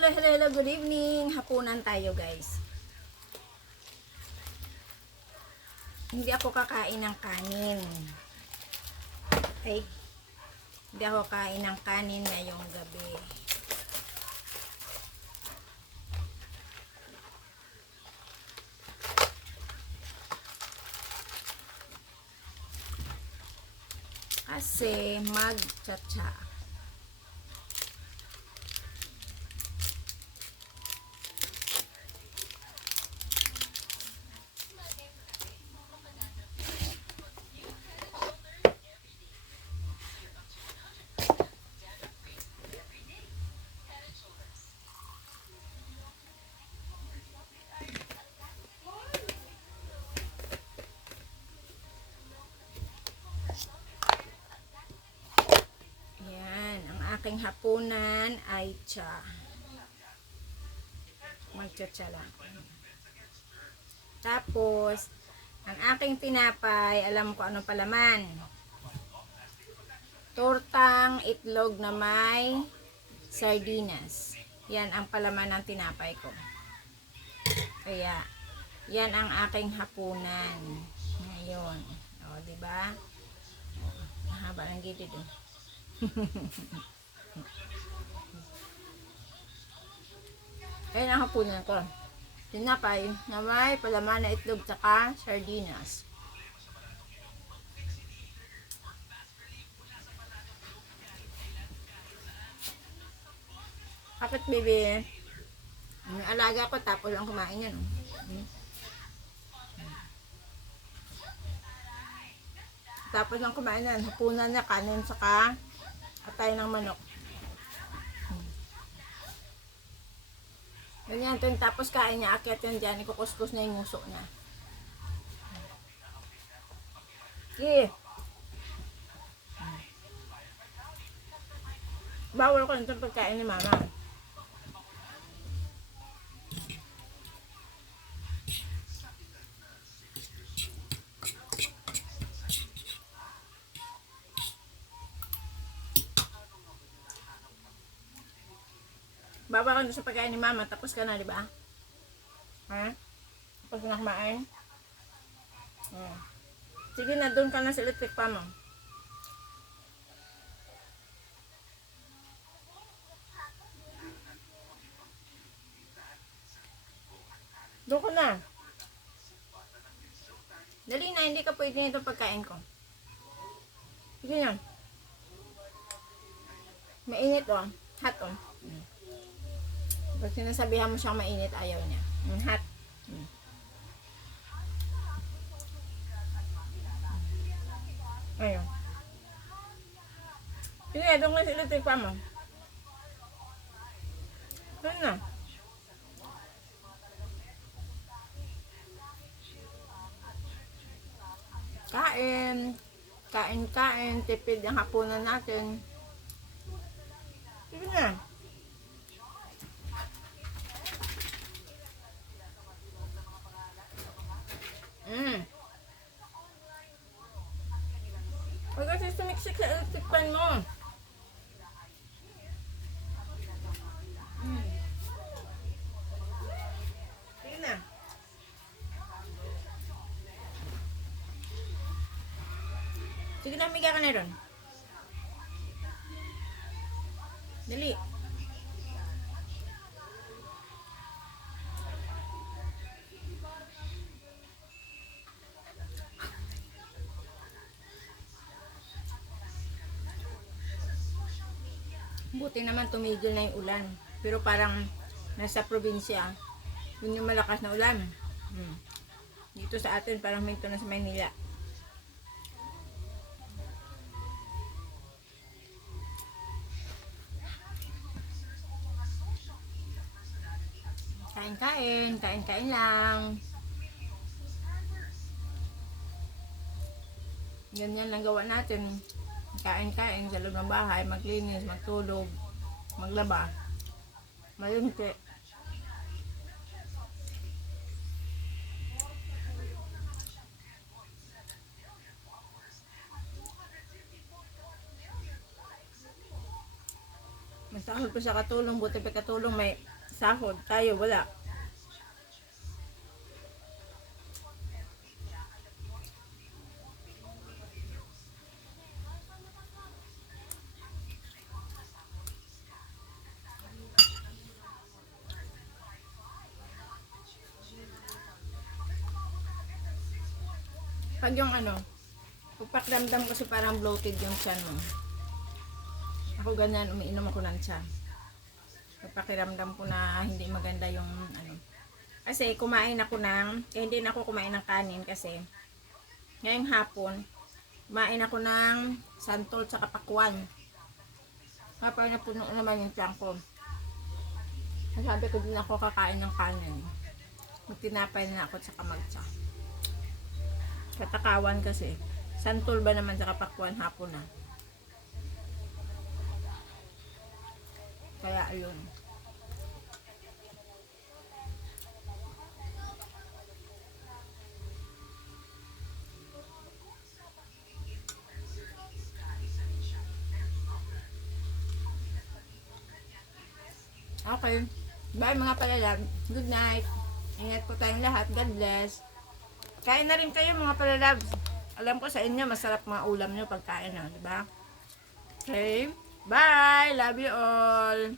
Hello, good evening. Hapunan tayo, guys. Hindi ako kakain ng kanin. Okay? Hindi ako kain ng kanin ngayong gabi. Kasi mag-cha-cha. Aking hapunan ay cha. Magcha-cha lang. Tapos, ang aking tinapay, alam ko anong palaman. Tortang itlog na may sardinas. Yan ang palaman ng tinapay ko. Kaya, yan ang aking hapunan. Ngayon. O, diba? Mahaba ng gilid eh. Ayan ang hapunan ko. Tinapay na may palaman na itlog tsaka sardinas. Kapit baby, ang alaga ko tapos lang kumain yan. Tapos lang kumain yan. Hapunan na kanin tsaka atay ng manok. Ganyan, tapos kain niya, akyat yan dyan, ikukuskus na yung nguso niya. Okay. Bawal ko nito pagkain ni mama. Baba ka sa pagkain ni mama, tapos ka na, di ba? Ha? Tapos na kumain? Sige na, doon ka na sa electric pa mo. Doon ka na. Dali na, hindi ka pwede nito pagkain ko. Sige na. Mainit oh. Hot oh. Pag sinasabihan mo siyang mainit, ayaw niya. Hot. Ayun. Sige, doon ka sa electric pa mo. Doon na. Kain. Kain. Tipid ang hapunan natin. Sige na. Huwag kasi sumiksik sa electric pan mo. Sige na. Sige na, miga ka na ron. Dali. Buti naman tumigil na yung ulan. Pero parang nasa probinsya, yun yung malakas na ulan. Dito sa atin parang minto na sa Maynila. Kain lang. Ganyan lang gawa natin. Kain sa loob ng bahay, maglinis, magtulog, maglaba, malimti. Basta sahod pa sa katulong, buti pa katulong may sahod. Tayo wala. Pag yung ano, pagpakiramdam kasi parang bloated yung tiyan mo. Ako ganyan, umiinom ako ng tiyan. Pagpakiramdam ko na hindi maganda yung ano. Kasi kumain ako ng, kaya hindi na ako kumain ng kanin kasi ngayong hapon, kumain ako ng santol sa pakwan. Kapag napuno naman yung tiyan ko. Sabi ko din ako kakain ng kanin. Magtinapay na ako sa kamagsa. Katakawan kasi. Santol ba naman sa kapakwan hapon na. Kaya ayun. Okay. Bye mga palalag. Good night. Ingat po tayong lahat. God bless. Kain na rin kayo mga palalabs. Alam ko sa inyo masarap mga ulam nyo pagkain na, di ba? Okay. Bye. Love you all.